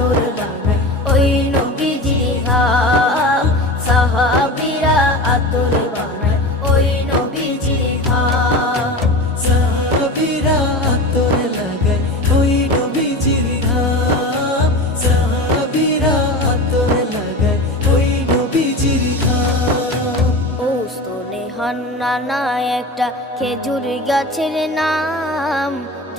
আতর বানায় ওই নবীজির ঘাম, সাহাবীরা আতর বানায় ওই নবীজির ঘাম। সাহাবীরা আতর লাগায় ওই নবীজির ঘাম, সাহাবীরা আতর লাগায় ওই নবীজির ঘাম। ও স্তনে হান্নানা একটা খেজুর গাছের নাম,